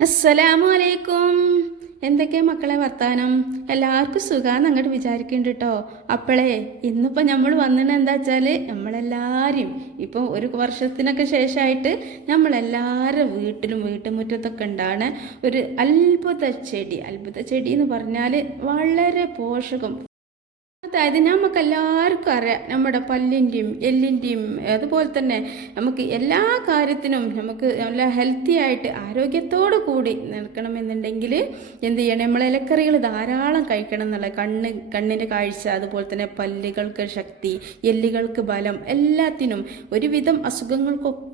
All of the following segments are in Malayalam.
അസ്സലാമു അലൈക്കും. എന്തൊക്കെ മക്കളെ വർത്താനം? എല്ലാവർക്കും സുഖാന്ന് അങ്ങോട്ട് വിചാരിക്കുന്നുണ്ട് കേട്ടോ. അപ്പോളേ ഇന്നിപ്പോൾ നമ്മൾ വന്നിട്ട് എന്താ വെച്ചാൽ നമ്മളെല്ലാവരും ഇപ്പം ഒരു വർഷത്തിനൊക്കെ ശേഷമായിട്ട് നമ്മളെല്ലാവരും വീട്ടിലും വീട്ടുമുറ്റത്തൊക്കെ ഉണ്ടാണ് ഒരു അത്ഭുത ചെടി എന്ന് പറഞ്ഞാൽ വളരെ പോഷകം. അതായത് നമുക്ക് എല്ലാവർക്കും അറിയാം, നമ്മുടെ പല്ലിൻ്റെയും എല്ലിൻ്റെയും അതുപോലെ തന്നെ നമുക്ക് എല്ലാ കാര്യത്തിനും നമുക്ക് നല്ല ഹെൽത്തി ആയിട്ട് ആരോഗ്യത്തോടു കൂടി നിൽക്കണമെന്നുണ്ടെങ്കിൽ എന്ത് ചെയ്യണം, നമ്മൾ ഇലക്കറികൾ ധാരാളം കഴിക്കണം എന്നുള്ള കണ്ണിൻ്റെ കാഴ്ച, അതുപോലെ തന്നെ പല്ലുകൾക്ക് ശക്തി, എല്ലുകൾക്ക് ബലം, എല്ലാത്തിനും ഒരുവിധം അസുഖങ്ങൾക്കൊക്കെ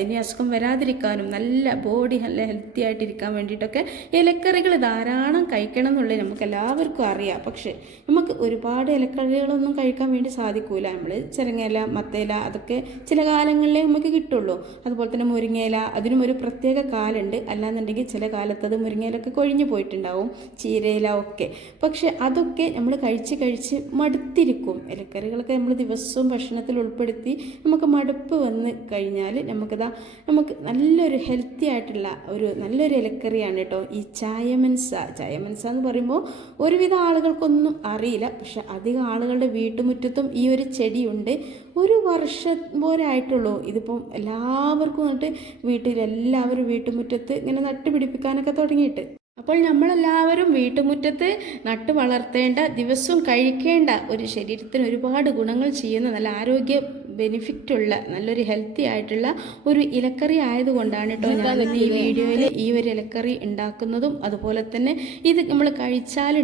ഇനി അസുഖം വരാതിരിക്കാനും നല്ല ബോഡി നല്ല ഹെൽത്തി ആയിട്ടിരിക്കാൻ വേണ്ടിയിട്ടൊക്കെ ഇലക്കറികൾ ധാരാളം കഴിക്കണം എന്നുള്ളത് നമുക്ക് എല്ലാവർക്കും അറിയാം. പക്ഷേ നമുക്ക് ഒരുപാട് ഇലക്കറികളൊന്നും കഴിക്കാൻ വേണ്ടി സാധിക്കൂല. നമ്മൾ ചിരങ്ങയില, മത്തയില അതൊക്കെ ചില കാലങ്ങളിലേ നമുക്ക് കിട്ടുള്ളൂ. അതുപോലെ തന്നെ മുരിങ്ങയില, അതിനും ഒരു പ്രത്യേക കാലുണ്ട്. അല്ലാന്നുണ്ടെങ്കിൽ ചില കാലത്ത് അത് മുരിങ്ങയിലൊക്കെ കൊഴിഞ്ഞു പോയിട്ടുണ്ടാവും, ചീരയില ഒക്കെ. പക്ഷെ അതൊക്കെ നമ്മൾ കഴിച്ച് മടുത്തിരിക്കും. ഇലക്കറികളൊക്കെ നമ്മൾ ദിവസവും ഭക്ഷണത്തിൽ ഉൾപ്പെടുത്തി നമുക്ക് മടുപ്പ് വന്ന് കഴിഞ്ഞാൽ നമുക്ക് നല്ലൊരു ഹെൽത്തി ആയിട്ടുള്ള നല്ലൊരു ഇലക്കറിയാണ് കേട്ടോ ഈ ചായമൻസ എന്ന് പറയുമ്പോൾ ഒരുവിധ ആളുകൾക്കൊന്നും അറിയില്ല. പക്ഷെ അധികം ആളുകളുടെ വീട്ടുമുറ്റത്തും ഈ ഒരു ചെടിയുണ്ട്. ഒരു വർഷം പോലെ ആയിട്ടുള്ളൂ ഇതിപ്പം എല്ലാവർക്കും വന്നിട്ട് വീട്ടിലെല്ലാവരും വീട്ടുമുറ്റത്ത് ഇങ്ങനെ നട്ടുപിടിപ്പിക്കാനൊക്കെ തുടങ്ങിയിട്ട്. അപ്പോൾ നമ്മളെല്ലാവരും വീട്ടുമുറ്റത്ത് നട്ടു വളർത്തേണ്ട, ദിവസവും കഴിക്കേണ്ട, ഒരു ശരീരത്തിന് ഒരുപാട് ഗുണങ്ങൾ ചെയ്യുന്ന നല്ല ആരോഗ്യ ബെനിഫിറ്റുള്ള നല്ലൊരു ഹെൽത്തി ആയിട്ടുള്ള ഒരു ഇലക്കറി ആയതുകൊണ്ടാണ് കേട്ടോ ഞാൻ ഈ വീഡിയോയിൽ ഈ ഒരു ഇലക്കറി ഉണ്ടാക്കുന്നതും. അതുപോലെ തന്നെ ഇത് നമ്മൾ കഴിച്ചാൽ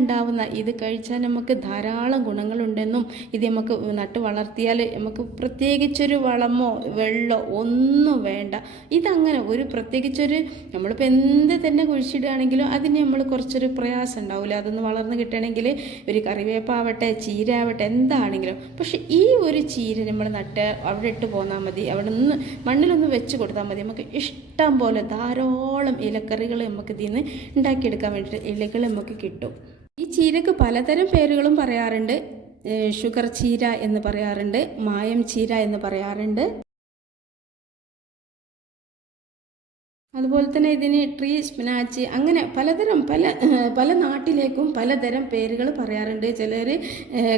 നമുക്ക് ധാരാളം ഗുണങ്ങളുണ്ടെന്നും ഇത് നമുക്ക് നട്ടു വളർത്തിയാൽ നമുക്ക് പ്രത്യേകിച്ചൊരു വളമോ വെള്ളമോ ഒന്നും വേണ്ട. ഇതങ്ങനെ പ്രത്യേകിച്ചൊരു നമ്മളിപ്പോൾ എന്ത് തന്നെ കുഴിച്ചിടുകയാണെങ്കിലും അതിന് നമ്മൾ കുറച്ചൊരു പ്രയാസം ഉണ്ടാവില്ല, അതൊന്ന് വളർന്ന് കിട്ടണമെങ്കിൽ. ഒരു കറിവേപ്പാവട്ടെ, ചീര ആവട്ടെ, എന്താണെങ്കിലും. പക്ഷെ ഈ ഒരു ചീര നമ്മൾ അവിടെ ഇട്ട് പോന്നാൽ മതി, അവിടെ നിന്ന് മണ്ണിലൊന്ന് വെച്ച് കൊടുത്താൽ മതി. നമുക്ക് ഇഷ്ടം പോലെ ധാരാളം ഇലക്കറികൾ നമുക്ക് ഇതിൽ നിന്ന് ഉണ്ടാക്കിയെടുക്കാൻ വേണ്ടിയിട്ട് ഇലകൾ നമുക്ക് കിട്ടും. ഈ ചീരക്ക് പലതരം പേരുകളും പറയാറുണ്ട്. ഷുഗർ ചീര എന്ന് പറയാറുണ്ട്, മായം ചീര എന്ന് പറയാറുണ്ട്. അതുപോലെ തന്നെ ഇതിന് ട്രീ സ്പിനാച്ച്, അങ്ങനെ പല നാട്ടിലേക്കും പലതരം പേരുകൾ പറയാറുണ്ട്. ചിലർ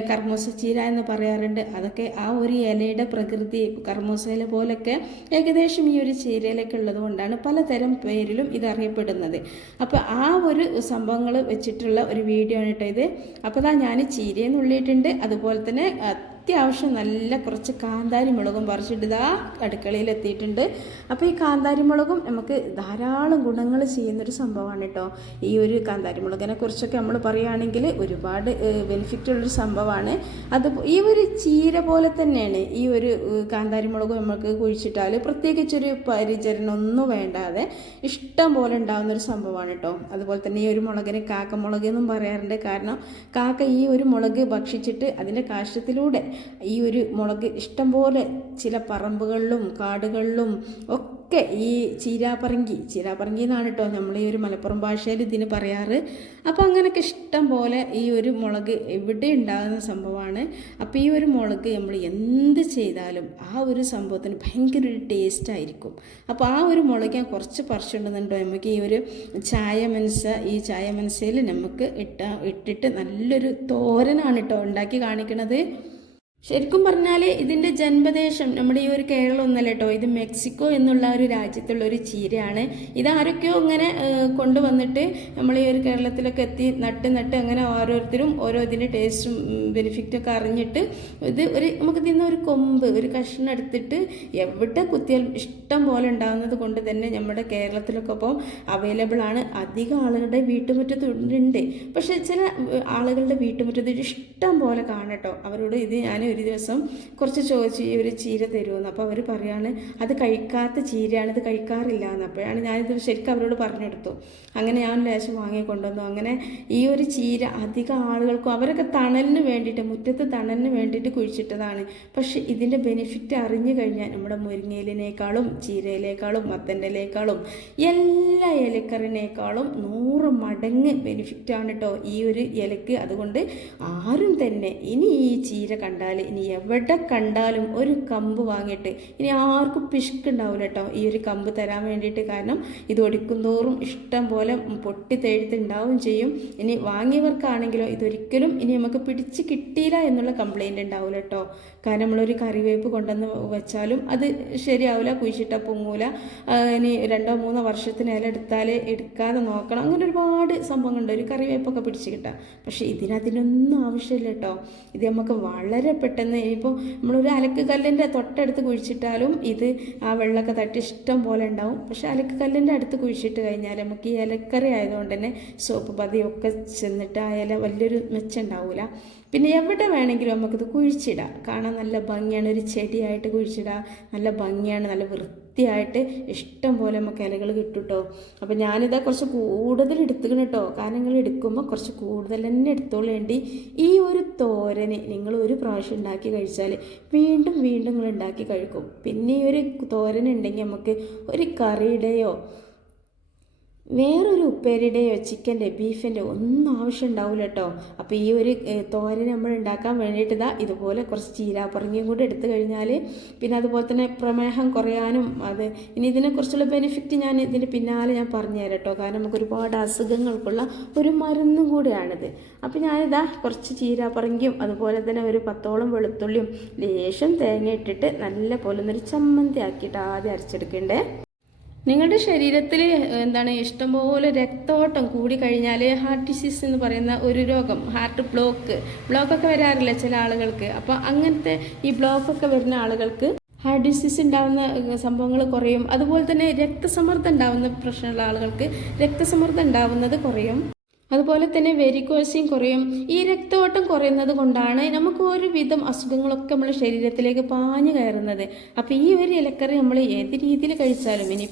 കർമൂസ ചീര എന്ന് പറയാറുണ്ട്. അതൊക്കെ ആ ഒരു ഇലയുടെ പ്രകൃതി കർമൂസയില പോലൊക്കെ ഏകദേശം ഈ ഒരു ചീരയിലൊക്കെ ഉള്ളത് കൊണ്ടാണ് പലതരം പേരിലും ഇതറിയപ്പെടുന്നത്. അപ്പോൾ ആ ഒരു സംഭവങ്ങൾ വെച്ചിട്ടുള്ള ഒരു വീഡിയോ ആണ് കേട്ടോ ഇത്. അപ്പോൾ ഞാൻ ചീരയെന്ന് ഉള്ളിയിട്ടുണ്ട്. അതുപോലെ തന്നെ അത്യാവശ്യം നല്ല കുറച്ച് കാന്താരി മുളകും പറിച്ചിട്ട് ഇതാ അടുക്കളയിൽ എത്തിയിട്ടുണ്ട്. അപ്പോൾ ഈ കാന്താരി മുളകും നമുക്ക് ധാരാളം ഗുണങ്ങൾ ചെയ്യുന്നൊരു സംഭവമാണ് കേട്ടോ. ഈ ഒരു കാന്താരി മുളകിനെ കുറിച്ചൊക്കെ നമ്മൾ പറയുകയാണെങ്കിൽ ഒരുപാട് ബെനിഫിറ്റുള്ളൊരു സംഭവമാണ്. ഈ ഒരു ചീര പോലെ തന്നെയാണ് ഈ ഒരു കാന്താരി മുളക് നമുക്ക് കുഴിച്ചിട്ടാൽ പ്രത്യേകിച്ചൊരു പരിചരണമൊന്നും വേണ്ടാതെ ഇഷ്ടം പോലെ ഉണ്ടാകുന്നൊരു സംഭവമാണ് കേട്ടോ. അതുപോലെ തന്നെ ഈ ഒരു മുളകിന് കാക്കമുളക് എന്നും പറയാറുണ്ട്. കാരണം കാക്ക ഈ ഒരു മുളക് ഭക്ഷിച്ചിട്ട് അതിൻ്റെ കാഷ്ടത്തിലൂടെ ഈ ഒരു മുളക് ഇഷ്ടംപോലെ ചില പറമ്പുകളിലും കാടുകളിലും ഒക്കെ ഈ ചീരാപ്പറങ്കി എന്നാണ് കേട്ടോ നമ്മൾ ഈ ഒരു മലപ്പുറം ഭാഷയിൽ ഇതിന് പറയാറ്. അപ്പോൾ അങ്ങനെയൊക്കെ ഇഷ്ടം പോലെ ഈ ഒരു മുളക് എവിടെ ഉണ്ടാകുന്ന സംഭവമാണ്. അപ്പോൾ ഈ ഒരു മുളക് നമ്മൾ എന്ത് ചെയ്താലും ആ ഒരു സംഭവത്തിന് ഭയങ്കര ഒരു ടേസ്റ്റ് ആയിരിക്കും. അപ്പോൾ ആ ഒരു മുളക് ഞാൻ കുറച്ച് പറിച്ചുകൊണ്ടുവന്നിട്ടോ നമുക്ക് ഈ ഒരു ഈ ചായമൻസയിൽ നമുക്ക് ഇട്ടിട്ട് നല്ലൊരു തോരനാണ് കേട്ടോ ഉണ്ടാക്കി കാണിക്കുന്നത്. ശരിക്കും പറഞ്ഞാൽ ഇതിൻ്റെ ജന്മദേശം നമ്മുടെ ഈ ഒരു കേരളം ഒന്നല്ല കേട്ടോ, ഇത് മെക്സിക്കോ എന്നുള്ള ഒരു രാജ്യത്തുള്ള ഒരു ചീരയാണ്. ഇതാരൊക്കെയോ ഇങ്ങനെ കൊണ്ടുവന്നിട്ട് നമ്മൾ ഈ ഒരു കേരളത്തിലൊക്കെ എത്തി നട്ട് അങ്ങനെ ഓരോരുത്തരും ഓരോ ഇതിൻ്റെ ടേസ്റ്റും ബെനിഫിറ്റൊക്കെ അറിഞ്ഞിട്ട് ഇത് നമുക്ക് തിന്ന ഒരു കൊമ്പ് ഒരു കഷ്ണം എടുത്തിട്ട് എവിടെ കുത്തിയാലും ഇഷ്ടം പോലെ ഉണ്ടാകുന്നത് കൊണ്ട് തന്നെ നമ്മുടെ കേരളത്തിലൊക്കെ ഇപ്പോൾ അവൈലബിൾ ആണ്. അധികം ആളുകളുടെ വീട്ടുമുറ്റത്തുണ്ട്. പക്ഷേ ചില ആളുകളുടെ വീട്ടുമുറ്റത്ത് ഇഷ്ടം പോലെ കാണട്ടോ. അവരോട് ഇത് ഞാൻ ഒരു ദിവസം കുറച്ച് ചോദിച്ചു ഈ ഒരു ചീര തരുമെന്ന്. അപ്പോൾ അവർ പറയാണ് അത് കഴിക്കാത്ത ചീരയാണ്, ഇത് കഴിക്കാറില്ല എന്ന്. അപ്പോഴാണ് ഞാനിത് ശരിക്കും അവരോട് പറഞ്ഞെടുത്തു. അങ്ങനെ ഞാൻ ലേശം വാങ്ങി കൊണ്ടുവന്നു. അങ്ങനെ ഈ ഒരു ചീര അധികം ആളുകൾക്കും അവരൊക്കെ തണലിന് വേണ്ടിയിട്ട് മുറ്റത്ത് തണലിന് വേണ്ടിയിട്ട് കുഴിച്ചിട്ടതാണ്. പക്ഷെ ഇതിൻ്റെ ബെനിഫിറ്റ് അറിഞ്ഞു കഴിഞ്ഞാൽ നമ്മുടെ മുരിങ്ങയിലേക്കാളും ചീരയിലേക്കാളും മത്തൻ്റെലേക്കാളും എല്ലാ ഇലക്കറിനേക്കാളും 100 മടങ്ങ് ബെനിഫിറ്റാണ് കേട്ടോ ഈ ഒരു ഇലക്ക്. അതുകൊണ്ട് ആരും തന്നെ ഇനി ഈ ചീര കണ്ടാൽ, ഇനി എവിടെ കണ്ടാലും ഒരു കമ്പ് വാങ്ങിയിട്ട്, ഇനി ആർക്കും പിശുക്കുണ്ടാവില്ല കേട്ടോ ഈ ഒരു കമ്പ് തരാൻ വേണ്ടിയിട്ട്. കാരണം ഇത് ഒടിക്കും തോറും ഇഷ്ടം പോലെ പൊട്ടി തെഴുത്തുണ്ടാവും ചെയ്യും. ഇനി വാങ്ങിയവർക്കാണെങ്കിലോ ഇതൊരിക്കലും ഇനി നമുക്ക് പിടിച്ച് കിട്ടിയില്ല എന്നുള്ള കംപ്ലൈൻറ്റ് ഉണ്ടാവില്ല കേട്ടോ. കാരണം നമ്മളൊരു കറിവേപ്പ് കൊണ്ടുവന്ന് വെച്ചാലും അത് ശരിയാവില്ല, കുഴിച്ചിട്ടാൽ പൊങ്ങൂല. ഇനി 2-3 വർഷത്തിന് ഇല എടുക്കാതെ നോക്കണം. അങ്ങനെ ഒരുപാട് സംഭവങ്ങളുണ്ട് ഒരു കറിവേപ്പൊക്കെ പിടിച്ച് കിട്ടാം. പക്ഷേ ഇതിനൊന്നും ആവശ്യമില്ല കേട്ടോ. ഇത് നമുക്ക് വളരെ പെട്ടെന്ന്, ഇപ്പോൾ നമ്മളൊരു അലക്ക് കല്ലിൻ്റെ തൊട്ടടുത്ത് കുഴിച്ചിട്ടാലും ഇത് ആ വെള്ളമൊക്കെ തട്ടി ഇഷ്ടം പോലെ ഉണ്ടാവും. പക്ഷേ അലക്ക് കല്ലിൻ്റെ അടുത്ത് കുഴിച്ചിട്ട് കഴിഞ്ഞാൽ നമുക്ക് ഈ ഇലക്കറി ആയതുകൊണ്ട് തന്നെ സോപ്പ് പതിയൊക്കെ ചെന്നിട്ട് ആ ഇല വലിയൊരു മെച്ചം ഉണ്ടാവില്ല. പിന്നെ എവിടെ വേണമെങ്കിലും നമുക്കിത് കുഴിച്ചിടാം. കാണാൻ നല്ല ഭംഗിയാണ്, ഒരു ചെടിയായിട്ട് കുഴിച്ചിടാം. നല്ല ഭംഗിയാണ്, നല്ല വൃത്തിയായിട്ട് ഇഷ്ടം പോലെ നമുക്ക് ഇലകൾ കിട്ടും കേട്ടോ. അപ്പോൾ ഞാനിതാ കുറച്ച് കൂടുതൽ എടുത്തുക്കണം കേട്ടോ. കാരണം നിങ്ങൾ എടുക്കുമ്പോൾ കുറച്ച് കൂടുതൽ തന്നെ എടുത്തോളേണ്ടി. ഈ ഒരു തോരന് നിങ്ങൾ ഒരു പ്രാവശ്യം ഉണ്ടാക്കി കഴിച്ചാൽ വീണ്ടും വീണ്ടും നിങ്ങൾ ഉണ്ടാക്കി കഴിക്കും. പിന്നെ ഈ ഒരു തോരൻ ഉണ്ടെങ്കിൽ നമുക്ക് ഒരു കറിയുടെയോ വേറൊരു ഉപ്പേരിയുടെയോ ചിക്കൻ്റെ ബീഫിൻ്റെ ഒന്നും ആവശ്യം ഉണ്ടാവില്ല കേട്ടോ. അപ്പോൾ ഈ ഒരു തോരൻ നമ്മൾ ഉണ്ടാക്കാൻ വേണ്ടിയിട്ട് ഇതുപോലെ കുറച്ച് ചീരാപ്പറങ്ങിയും കൂടി എടുത്തു കഴിഞ്ഞാൽ, പിന്നെ അതുപോലെ തന്നെ പ്രമേഹം കുറയാനും ഇനി ഇതിനെക്കുറിച്ചുള്ള ബെനിഫിറ്റ് ഞാൻ ഇതിൻ്റെ പിന്നാലെ ഞാൻ പറഞ്ഞുതരാം കേട്ടോ. കാരണം നമുക്ക് ഒരുപാട് അസുഖങ്ങൾക്കുള്ള ഒരു മരുന്നും കൂടിയാണിത്. അപ്പോൾ ഞാനിതാ കുറച്ച് ചീരാപ്പറങ്ങിയും അതുപോലെ തന്നെ ഒരു 10ഓളം വെളുത്തുള്ളിയും ലേശം തേങ്ങ ഇട്ടിട്ട് നല്ല പോലെ ഒന്നൊരു ചമ്മന്തി ആക്കിയിട്ട് ആദ്യം അരച്ചെടുക്കണ്ടേ. നിങ്ങളുടെ ശരീരത്തിൽ ഇഷ്ടംപോലെ രക്തോട്ടം കൂടി കഴിഞ്ഞാൽ ഹാർട്ട് ഡിസീസ് എന്ന് പറയുന്ന ഒരു രോഗം, ഹാർട്ട് ബ്ലോക്കൊക്കെ വരാറില്ല ചില ആളുകൾക്ക്. അപ്പോൾ അങ്ങനത്തെ ഈ ബ്ലോക്കൊക്കെ വരുന്ന ആളുകൾക്ക് ഹാർട്ട് ഡിസീസ് ഉണ്ടാകുന്ന സംഭവങ്ങൾ കുറയും. അതുപോലെ തന്നെ രക്തസമ്മർദ്ദം ഉണ്ടാകുന്ന പ്രശ്നമുള്ള ആളുകൾക്ക് രക്തസമ്മർദ്ദം ഉണ്ടാകുന്നത് കുറയും. അതുപോലെ തന്നെ വെരിക്കോസിയും കുറയും. ഈ രക്തഓട്ടം കുറയുന്നത് കൊണ്ടാണ് നമുക്ക് ഒരുവിധം അസുഖങ്ങളൊക്കെ നമ്മുടെ ശരീരത്തിലേക്ക് പാഞ്ഞു കയറുന്നത്. അപ്പോൾ ഈ ഒരു ഇലക്കറി നമ്മൾ ഏത് രീതിയിൽ കഴിച്ചാലും, ഇനി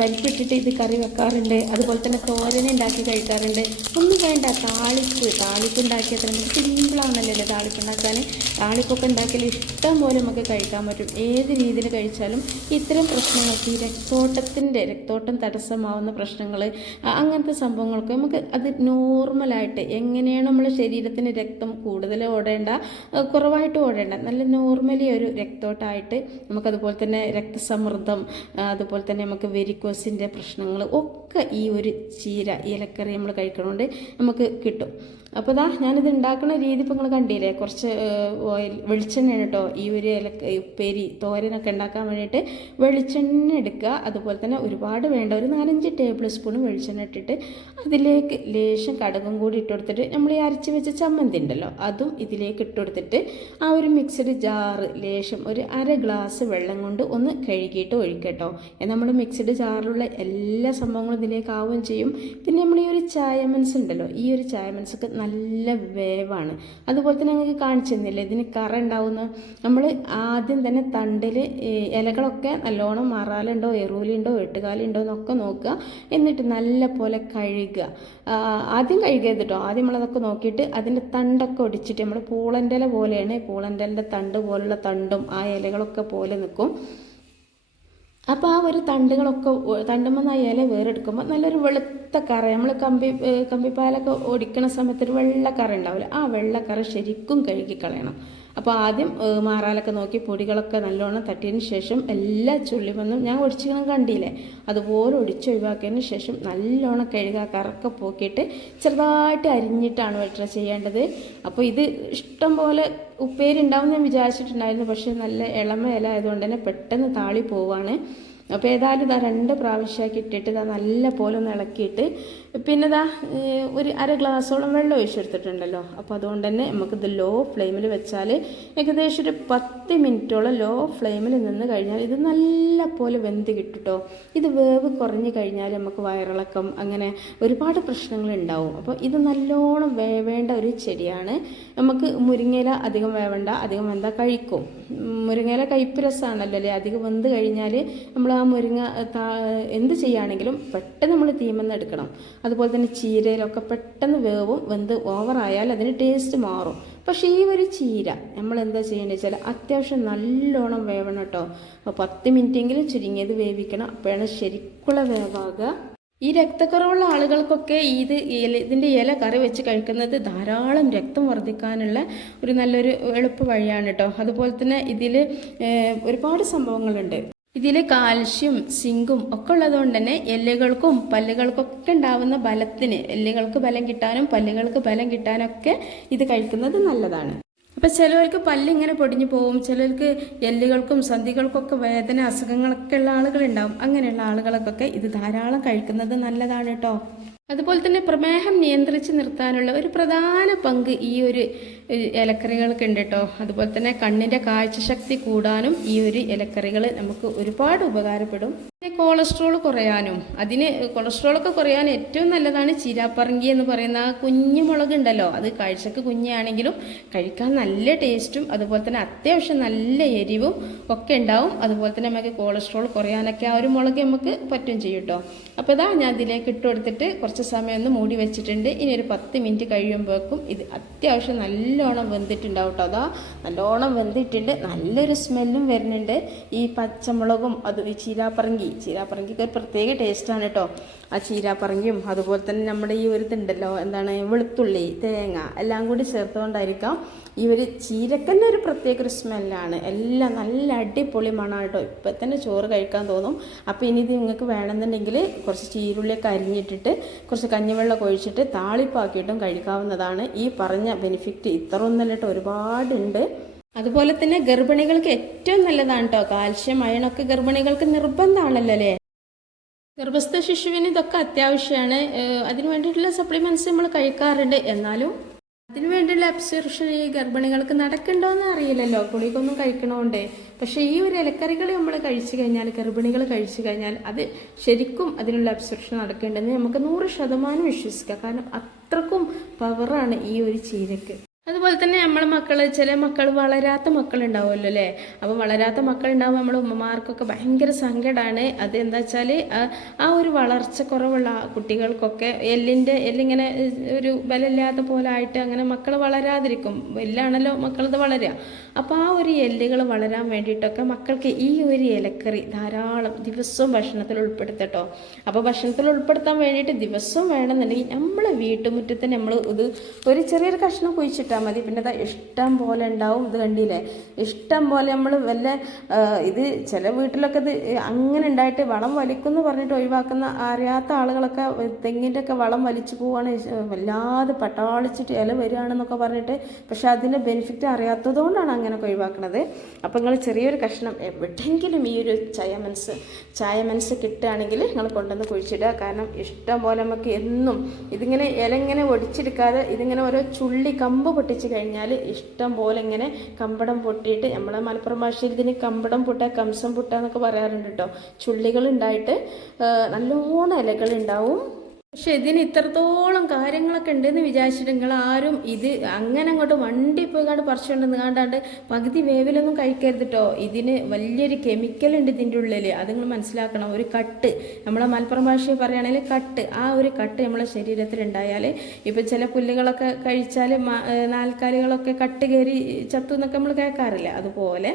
പരിപ്പിട്ടിട്ട് ഇത് കറി വെക്കാറുണ്ട്, അതുപോലെ തന്നെ തോരൻ ഉണ്ടാക്കി കഴിക്കാറുണ്ട്. ഒന്നും വേണ്ട, താളിപ്പ് ഉണ്ടാക്കിയാൽ നമുക്ക് സിമ്പിളാണല്ലോ താളിപ്പ് ഉണ്ടാക്കാൻ. താളിപ്പൊക്കെ ഉണ്ടാക്കിയാൽ ഇഷ്ടം പോലെ നമുക്ക് കഴിക്കാൻ പറ്റും. ഏത് രീതിയിൽ കഴിച്ചാലും ഇത്തരം പ്രശ്നങ്ങൾക്ക്, ഈ രക്തോട്ടം തടസ്സമാവുന്ന പ്രശ്നങ്ങൾ, അങ്ങനത്തെ സംഭവങ്ങൾക്ക് നമുക്ക് അത് നോർമലായിട്ട്, എങ്ങനെയാണ് നമ്മുടെ ശരീരത്തിന് രക്തം കൂടുതൽ ഓടേണ്ട കുറവായിട്ട് ഓടേണ്ട, നല്ല നോർമലി ഒരു രക്തോട്ടമായിട്ട് നമുക്കതുപോലെ തന്നെ രക്തസമ്മർദ്ദം, അതുപോലെ തന്നെ നമുക്ക് വെരിക്കോസിൻ്റെ പ്രശ്നങ്ങൾ ഒക്കെ ഈ ഒരു ഇലക്കറി നമ്മൾ കഴിക്കണോണ്ട് നമുക്ക് കിട്ടും. അപ്പോൾ ഞാനിത് ഉണ്ടാക്കുന്ന രീതി ഇപ്പോൾ നിങ്ങൾ കണ്ടില്ലേ. കുറച്ച് വെളിച്ചെണ്ണയാണ് കേട്ടോ ഈ ഒരു ഉപ്പേരി തോരനൊക്കെ ഉണ്ടാക്കാൻ വേണ്ടിയിട്ട് വെളിച്ചെണ്ണ എടുക്കുക. അതുപോലെ തന്നെ ഒരുപാട് വേണ്ട, ഒരു 4-5 ടേബിൾ സ്പൂൺ വെളിച്ചെണ്ണ ഇട്ടിട്ട് അതിലേക്ക് ലേശം കടുകും കൂടി ഇട്ടുകൊടുത്തിട്ട് നമ്മൾ ഈ അരച്ച് വെച്ച ചമ്മന്തി ഉണ്ടല്ലോ അതും ഇതിലേക്ക് ഇട്ടുകൊടുത്തിട്ട് ആ ഒരു മിക്സഡ് ജാറ് ലേശം ഒരു 1/2 ഗ്ലാസ് വെള്ളം കൊണ്ട് ഒന്ന് കഴുകിയിട്ട് ഒഴിക്കട്ടോ. നമ്മൾ മിക്സഡ് ജാറിലുള്ള എല്ലാ സംഭവങ്ങളും ഇതിലേക്ക് ആവുകയും ചെയ്യും. പിന്നെ നമ്മൾ ഈ ഒരു ചായമൻസ് ഉണ്ടല്ലോ, ഈ ഒരു ചായമൻസൊക്കെ നല്ല വേവാണ്. അതുപോലെ തന്നെ നിങ്ങൾക്ക് കാണിച്ചു തന്നില്ലേ ഇതിന് കറ ഉണ്ടാവുന്ന. നമ്മൾ ആദ്യം തന്നെ തണ്ടിൽ ഇലകളൊക്കെ നല്ലോണം മറാലുണ്ടോ, എറൂലുണ്ടോ, എട്ടുകാലുണ്ടോ എന്നൊക്കെ നോക്കുക. എന്നിട്ട് നല്ല പോലെ കഴുകുക. ആദ്യം കഴുകരുത് കേട്ടോ. ആദ്യം നമ്മളതൊക്കെ നോക്കിയിട്ട് അതിൻ്റെ തണ്ടൊക്കെ ഒടിച്ചിട്ട്, നമ്മൾ പൂളൻ്റെ ഇല പോലെയാണ്, പൂളൻ്റെ തണ്ട് പോലുള്ള തണ്ടും ആ ഇലകളൊക്കെ പോലെ നിൽക്കും. അപ്പോൾ ആ ഒരു തണ്ടുമെന്ന് ആ ഇല വേറെടുക്കുമ്പോൾ നല്ലൊരു വെളുത്ത കറ, നമ്മൾ കമ്പിപ്പാലൊക്കെ ഒടിക്കണ സമയത്ത് ഒരു വെള്ളക്കറ ഉണ്ടാവില്ല, ആ വെള്ളക്കറ ശരിക്കും കഴുകിക്കളയണം. അപ്പോൾ ആദ്യം മാറാലൊക്കെ നോക്കി പൊടികളൊക്കെ നല്ലോണം തട്ടിയതിന് ശേഷം എല്ലാ ചുള്ളിമൊന്നും ഞാൻ ഒടിച്ചിക്കണം കണ്ടില്ലേ, അതുപോലെ ഒഴിവാക്കിയതിന് ശേഷം നല്ലോണം കഴുകുക. കറക്കെ പോക്കിയിട്ട് ചെറുതായിട്ട് അരിഞ്ഞിട്ടാണ് വെട്ട ചെയ്യേണ്ടത്. അപ്പോൾ ഇത് ഇഷ്ടം പോലെ ഉപ്പേരി ഉണ്ടാവും ഞാൻ വിചാരിച്ചിട്ടുണ്ടായിരുന്നു. പക്ഷേ നല്ല ഇളമ ഇല ആയതുകൊണ്ട് തന്നെ പെട്ടെന്ന് താളി പോവാണ്. അപ്പോൾ ഏതായാലും 2 പ്രാവശ്യമാക്കി ഇട്ടിട്ട് നല്ല പോലെ ഒന്ന് ഇളക്കിയിട്ട് പിന്നെ ഒരു 1/2 ഗ്ലാസോളം വെള്ളം ഒഴിച്ചെടുത്തിട്ടുണ്ടല്ലോ. അപ്പോൾ അതുകൊണ്ട് തന്നെ നമുക്കിത് ലോ ഫ്ലെയിമിൽ വെച്ചാൽ ഏകദേശം ഒരു 10 മിനിറ്റോളം ലോ ഫ്ലെയിമിൽ നിന്ന് കഴിഞ്ഞാൽ ഇത് നല്ല പോലെ വെന്ത് കിട്ടുട്ടോ. ഇത് വേവ് കുറഞ്ഞു കഴിഞ്ഞാൽ നമുക്ക് വയറിളക്കം അങ്ങനെ ഒരുപാട് പ്രശ്നങ്ങളുണ്ടാവും. അപ്പോൾ ഇത് നല്ലോണം വേവേണ്ട ഒരു ചെടിയാണ്. നമുക്ക് മുരിങ്ങയില അധികം വേവണ്ട, അധികം വെന്താൽ കഴിക്കും. മുരിങ്ങയില കയ്പ്പ് രസമാണല്ലോ അല്ലേ. അധികം വെന്ത് കഴിഞ്ഞാൽ നമ്മൾ മുരിങ്ങ എന്ത് ചെയ്യുകയാണെങ്കിലും പെട്ടെന്ന് നമ്മൾ തീമെന്ന് എടുക്കണം. അതുപോലെ തന്നെ ചീരയിലൊക്കെ പെട്ടെന്ന് വേവും, വെന്ത് ഓവറായാൽ അതിന് ടേസ്റ്റ് മാറും. പക്ഷേ ഈ ഒരു ചീര നമ്മൾ എന്താ ചെയ്യേണ്ടത് വെച്ചാൽ അത്യാവശ്യം നല്ലോണം വേവണം കേട്ടോ. 10 മിനിറ്റെങ്കിലും ചുരുങ്ങിയത് വേവിക്കണം. അപ്പോഴാണ് ശരിക്കുള്ള വേവാകുക. ഈ രക്തക്കുറവുള്ള ആളുകൾക്കൊക്കെ ഇതിൻ്റെ ഇല കറി വെച്ച് കഴിക്കുന്നത് ധാരാളം രക്തം വർദ്ധിക്കാനുള്ള ഒരു നല്ലൊരു എളുപ്പ വഴിയാണ് കേട്ടോ. അതുപോലെ തന്നെ ഇതിൽ ഒരുപാട് സംഭവങ്ങളുണ്ട്. ഇതിൽ കാൽഷ്യം, സിങ്കും ഒക്കെ ഉള്ളതുകൊണ്ട് തന്നെ എല്ലുകൾക്കും പല്ലുകൾക്കൊക്കെ ഉണ്ടാവുന്ന ബലത്തിന്, എല്ലുകൾക്ക് ബലം കിട്ടാനും പല്ലുകൾക്ക് ബലം കിട്ടാനൊക്കെ ഇത് കഴിക്കുന്നത് നല്ലതാണ്. അപ്പം ചിലവർക്ക് പല്ലിങ്ങനെ പൊടിഞ്ഞു പോകും, ചിലർക്ക് എല്ലുകൾക്കും സന്ധികൾക്കൊക്കെ വേദന, അസുഖങ്ങളൊക്കെ ഉള്ള ആളുകളുണ്ടാവും. അങ്ങനെയുള്ള ആളുകൾക്കൊക്കെ ഇത് ധാരാളം കഴിക്കുന്നത് നല്ലതാണ് കേട്ടോ. അതുപോലെ തന്നെ പ്രമേഹം നിയന്ത്രിച്ച് നിർത്താനുള്ള ഒരു പ്രധാന പങ്ക് ഈ ഒരു ഇലക്കറികൾക്ക് ഉണ്ട് കേട്ടോ. അതുപോലെ തന്നെ കണ്ണിൻ്റെ കാഴ്ചശക്തി കൂടാനും ഈ ഒരു ഇലക്കറികൾ നമുക്ക് ഒരുപാട് ഉപകാരപ്പെടും. കൊളസ്ട്രോൾ കുറയാനും, കൊളസ്ട്രോളൊക്കെ കുറയാൻ ഏറ്റവും നല്ലതാണ് ചീരാപ്പറങ്കി എന്ന് പറയുന്ന ആ കുഞ്ഞു മുളക് ഉണ്ടല്ലോ. അത് കാഴ്ചക്ക് കുഞ്ഞാണെങ്കിലും കഴിക്കാൻ നല്ല ടേസ്റ്റും അതുപോലെ തന്നെ അത്യാവശ്യം നല്ല എരിവും ഒക്കെ ഉണ്ടാവും. അതുപോലെ തന്നെ നമുക്ക് കൊളസ്ട്രോൾ കുറയാനൊക്കെ ആ ഒരു മുളക് നമുക്ക് പറ്റും ചെയ്യും കേട്ടോ. അപ്പോൾ ഇതാ ഞാൻ ഇതിലേക്ക് ഇട്ട് കൊടുത്തിട്ട് കുറച്ച് സമയം ഒന്ന് മൂടി വെച്ചിട്ടുണ്ട്. ഇനി ഒരു 10 മിനിറ്റ് കഴിയുമ്പോഴേക്കും ഇത് അത്യാവശ്യം നല്ലോണം വെന്തിട്ടുണ്ടാവും കേട്ടോ. അതാ നല്ലോണം വെന്തിട്ടുണ്ട്, നല്ലൊരു സ്മെല്ലും വരുന്നുണ്ട്. ഈ പച്ചമുളകും ചീരാപ്പറങ്കിക്ക് ഒരു പ്രത്യേക ടേസ്റ്റാണ് കേട്ടോ. ആ ചീരാപ്പറങ്കിയും അതുപോലെ തന്നെ നമ്മുടെ ഈ ഒരു ഇതുണ്ടല്ലോ, എന്താണ്, വെളുത്തുള്ളി, തേങ്ങ എല്ലാം കൂടി ചേർത്തുകൊണ്ടായിരിക്കാം ഈ ഒരു ചീരക്കന്നെ ഒരു പ്രത്യേക ഒരു സ്മെല്ലാണ്. എല്ലാം നല്ല അടിപൊളി മണമാണ് കേട്ടോ. ഇപ്പം തന്നെ ചോറ് കഴിക്കാൻ തോന്നും. അപ്പോൾ ഇനി ഇത് നിങ്ങൾക്ക് വേണമെന്നുണ്ടെങ്കിൽ കുറച്ച് ചീരുള്ളിയൊക്കെ അരിഞ്ഞിട്ടിട്ട് കുറച്ച് കഞ്ഞിവെള്ളം ഒഴിച്ചിട്ട് താളിപ്പാക്കിയിട്ടും കഴിക്കാവുന്നതാണ്. ഈ പറഞ്ഞ ബെനിഫിറ്റ് ഇത്ര ഒന്നല്ല കേട്ടോ, ഒരുപാടുണ്ട്. അതുപോലെ തന്നെ ഗർഭിണികൾക്ക് ഏറ്റവും നല്ലതാണ് കേട്ടോ. കാൽഷ്യം, അയണൊക്കെ ഗർഭിണികൾക്ക് നിർബന്ധമാണല്ലോ അല്ലേ. ഗർഭസ്ഥ ശിശുവിന് ഇതൊക്കെ അത്യാവശ്യമാണ്. അതിന് വേണ്ടിയിട്ടുള്ള സപ്ലിമെൻറ്റ്സ് നമ്മൾ കഴിക്കാറുണ്ട്. എന്നാലും അതിന് വേണ്ടിയുള്ള അബ്സോർപ്ഷൻ ഈ ഗർഭിണികൾക്ക് നടക്കണ്ടോയെന്ന് അറിയില്ലല്ലോ, ഗുളികൊന്നും കഴിക്കണോണ്ട്. പക്ഷേ ഈ ഒരു ഇലക്കറികൾ നമ്മൾ കഴിച്ചു കഴിഞ്ഞാൽ, ഗർഭിണികൾ കഴിച്ചു കഴിഞ്ഞാൽ അത് ശരിക്കും അതിനുള്ള അബ്സോർപ്ഷൻ നടക്കേണ്ടതെന്ന് നമുക്ക് 100% വിശ്വസിക്കാം. കാരണം അത്രക്കും പവറാണ് ഈ ഒരു ചീരക്ക്. അതുപോലെ തന്നെ ചില മക്കൾ വളരാത്ത മക്കളുണ്ടാവുമല്ലോ അല്ലേ. അപ്പോൾ വളരാത്ത മക്കളുണ്ടാവുമ്പോൾ നമ്മുടെ ഉമ്മമാർക്കൊക്കെ ഭയങ്കര സങ്കടമാണ്. അത് എന്താ വെച്ചാൽ ആ ഒരു വളർച്ച കുറവുള്ള കുട്ടികൾക്കൊക്കെ എല്ലിങ്ങനെ ഒരു ബലമില്ലാത്ത പോലെ ആയിട്ട് അങ്ങനെ മക്കൾ വളരാതിരിക്കും. എല്ലാണല്ലോ മക്കളത് വളരുക. അപ്പോൾ ആ ഒരു എല്ലുകൾ വളരാൻ വേണ്ടിയിട്ടൊക്കെ മക്കൾക്ക് ഈ ഒരു ഇലക്കറി ധാരാളം ദിവസവും ഭക്ഷണത്തിൽ ഉൾപ്പെടുത്തട്ടോ. അപ്പോൾ ഭക്ഷണത്തിൽ ഉൾപ്പെടുത്താൻ വേണ്ടിയിട്ട് ദിവസവും വേണമെന്നുണ്ടെങ്കിൽ നമ്മളെ വീട്ടുമുറ്റത്ത് നമ്മൾ ഇത് ഒരു ചെറിയൊരു കഷ്ണം കുഴിച്ചിട്ട് മതി. പിന്നെ അത് ഇഷ്ടം പോലെ ഉണ്ടാവും. ഇത് കണ്ടില്ലേ, ഇഷ്ടം പോലെ നമ്മൾ ഇത് ചില വീട്ടിലൊക്കെ ഇത് അങ്ങനെ ഉണ്ടായിട്ട് വളം വലിക്കുമെന്ന് പറഞ്ഞിട്ട് ഒഴിവാക്കുന്ന അറിയാത്ത ആളുകളൊക്കെ തെങ്ങിൻ്റെ ഒക്കെ വളം വലിച്ചു പോവാണ്, വല്ലാതെ പട്ടാളിച്ചിട്ട് ഇല വരികയാണെന്നൊക്കെ പറഞ്ഞിട്ട്. പക്ഷെ അതിൻ്റെ ബെനിഫിറ്റ് അറിയാത്തതുകൊണ്ടാണ് അങ്ങനെയൊക്കെ ഒഴിവാക്കുന്നത്. അപ്പോൾ നിങ്ങൾ ചെറിയൊരു കഷ്ണം എവിടെയെങ്കിലും ഈ ഒരു ചായമൻസ് കിട്ടുകയാണെങ്കിൽ നിങ്ങൾ കൊണ്ടുവന്ന് കുഴിച്ചിടുക. കാരണം ഇഷ്ടം പോലെ നമുക്ക് എന്നും ഇതിങ്ങനെ ഇല ഒടിച്ചെടുക്കാതെ ഇതിങ്ങനെ ഓരോ ചുള്ളി കമ്പ് പൊട്ടിച്ച് കഴിഞ്ഞാൽ ഇഷ്ടം പോലെ ഇങ്ങനെ കമ്പടം പൊട്ടിയിട്ട്, നമ്മളെ മലപ്പുറം ഭാഷയിൽ ഇതിന് കമ്പടം പൊട്ടുക, കംസം പൊട്ടുക എന്നൊക്കെ പറയാറുണ്ട് കേട്ടോ. ചുള്ളികൾ ഉണ്ടായിട്ട് നല്ലോണം ഇലകളുണ്ടാവും. പക്ഷെ ഇതിന് ഇത്രത്തോളം കാര്യങ്ങളൊക്കെ ഉണ്ടെന്ന് വിചാരിച്ചിട്ട് നിങ്ങൾ ആരും ഇത് അങ്ങനെ അങ്ങോട്ട് വണ്ടി പോയി പറിച്ചുകൊണ്ടെന്ന് കാണ്ടാണ്ട് പകുതി വേവിലൊന്നും കഴിക്കരുത് കേട്ടോ. ഇതിന് വലിയൊരു കെമിക്കൽ ഉണ്ട് ഇതിൻ്റെ ഉള്ളിൽ. അത് നിങ്ങൾ മനസ്സിലാക്കണം. ഒരു കട്ട്, നമ്മളെ മലപ്പുറം ഭാഷയിൽ പറയുകയാണെങ്കിൽ കട്ട്, ആ ഒരു കട്ട് നമ്മളെ ശരീരത്തിൽ ഉണ്ടായാൽ, ഇപ്പം ചില പുല്ലുകളൊക്കെ കഴിച്ചാൽ നാൽക്കാലികളൊക്കെ കട്ട് കയറി ചത്തു എന്നൊക്കെ നമ്മൾ കേൾക്കാറില്ല. അതുപോലെ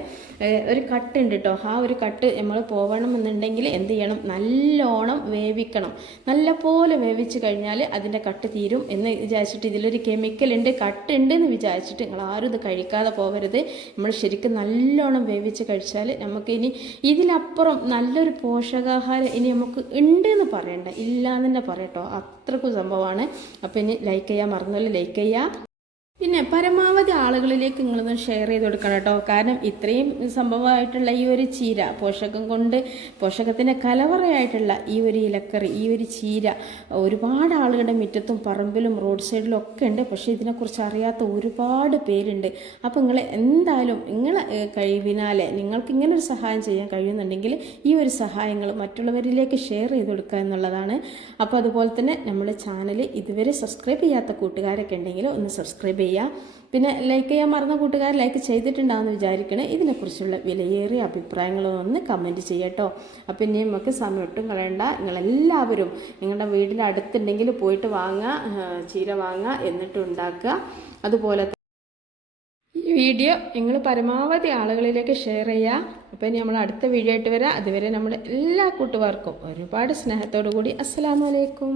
ഒരു കട്ട് ഉണ്ട് കേട്ടോ. ആ ഒരു കട്ട് നമ്മൾ പോകണമെന്നുണ്ടെങ്കിൽ എന്ത് ചെയ്യണം, നല്ലോണം വേവിക്കണം. നല്ലപോലെ വേവിച്ച് കഴിഞ്ഞാൽ അതിൻ്റെ കട്ട് തീരും എന്ന് വിചാരിച്ചിട്ട് ഇതിലൊരു കെമിക്കൽ ഉണ്ട്, കട്ട് ഉണ്ട് എന്ന് വിചാരിച്ചിട്ട് നിങ്ങൾ ആരും ഇത് കഴിക്കാതെ പോകരുത്. നമ്മൾ ശരിക്കും നല്ലോണം വേവിച്ച് കഴിച്ചാൽ നമുക്ക് ഇനി ഇതിലപ്പുറം നല്ലൊരു പോഷകാഹാരം ഇനി നമുക്ക് ഉണ്ട് എന്ന് പറയണ്ട, ഇല്ല എന്ന് തന്നെ പറയട്ടോ. അത്രക്കും സംഭവമാണ്. അപ്പോൾ ഇനി ലൈക്ക് ചെയ്യാൻ മറന്നല്ലോ, ലൈക്ക് ചെയ്യുക. പിന്നെ പരമാവധി ആളുകളിലേക്ക് നിങ്ങളൊന്ന് ഷെയർ ചെയ്ത് കൊടുക്കണം കേട്ടോ. കാരണം ഇത്രയും സംഭവമായിട്ടുള്ള ഈ ഒരു ചീര, പോഷകത്തിൻ്റെ കലവറയായിട്ടുള്ള ഈ ഒരു ഇലക്കറി, ഈ ഒരു ചീര ഒരുപാട് ആളുകളുടെ മുറ്റത്തും പറമ്പിലും റോഡ് സൈഡിലും ഒക്കെ ഉണ്ട്. പക്ഷേ ഇതിനെക്കുറിച്ച് അറിയാത്ത ഒരുപാട് പേരുണ്ട്. അപ്പോൾ നിങ്ങൾ എന്തായാലും നിങ്ങളെ കഴിവിനാലെ നിങ്ങൾക്ക് ഇങ്ങനൊരു സഹായം ചെയ്യാൻ കഴിയുന്നുണ്ടെങ്കിൽ ഈ ഒരു സഹായങ്ങൾ മറ്റുള്ളവരിലേക്ക് ഷെയർ ചെയ്ത് കൊടുക്കുക എന്നുള്ളതാണ്. അപ്പോൾ അതുപോലെ തന്നെ നമ്മുടെ ചാനൽ ഇതുവരെ സബ്സ്ക്രൈബ് ചെയ്യാത്ത കൂട്ടുകാരൊക്കെ ഉണ്ടെങ്കിൽ ഒന്ന് സബ്സ്ക്രൈബ് ചെയ്യുക. ചെയ്യുക. പിന്നെ ലൈക്ക് ചെയ്യാൻ മറന്ന കൂട്ടുകാർ ലൈക്ക് ചെയ്തിട്ടുണ്ടാകുമെന്ന് വിചാരിക്കണേ. ഇതിനെക്കുറിച്ചുള്ള വിലയേറിയ അഭിപ്രായങ്ങളൊന്ന് കമൻറ്റ് ചെയ്യട്ടോ. അപ്പം ഇനി നമുക്ക് സമയം ഒട്ടും കളയണ്ട. നിങ്ങളെല്ലാവരും നിങ്ങളുടെ വീടിൻ്റെ അടുത്തുണ്ടെങ്കിൽ പോയിട്ട് വാങ്ങുക, ചീര വാങ്ങുക, എന്നിട്ട് ഉണ്ടാക്കുക. അതുപോലെ ഈ വീഡിയോ നിങ്ങൾ പരമാവധി ആളുകളിലേക്ക് ഷെയർ ചെയ്യുക. അപ്പോൾ ഇനി നമ്മൾ അടുത്ത വീഡിയോ ആയിട്ട് വരാം. അതുവരെ നമ്മൾ എല്ലാ കൂട്ടുകാർക്കും ഒരുപാട് സ്നേഹത്തോടു കൂടി അസ്സലാമു അലൈക്കും.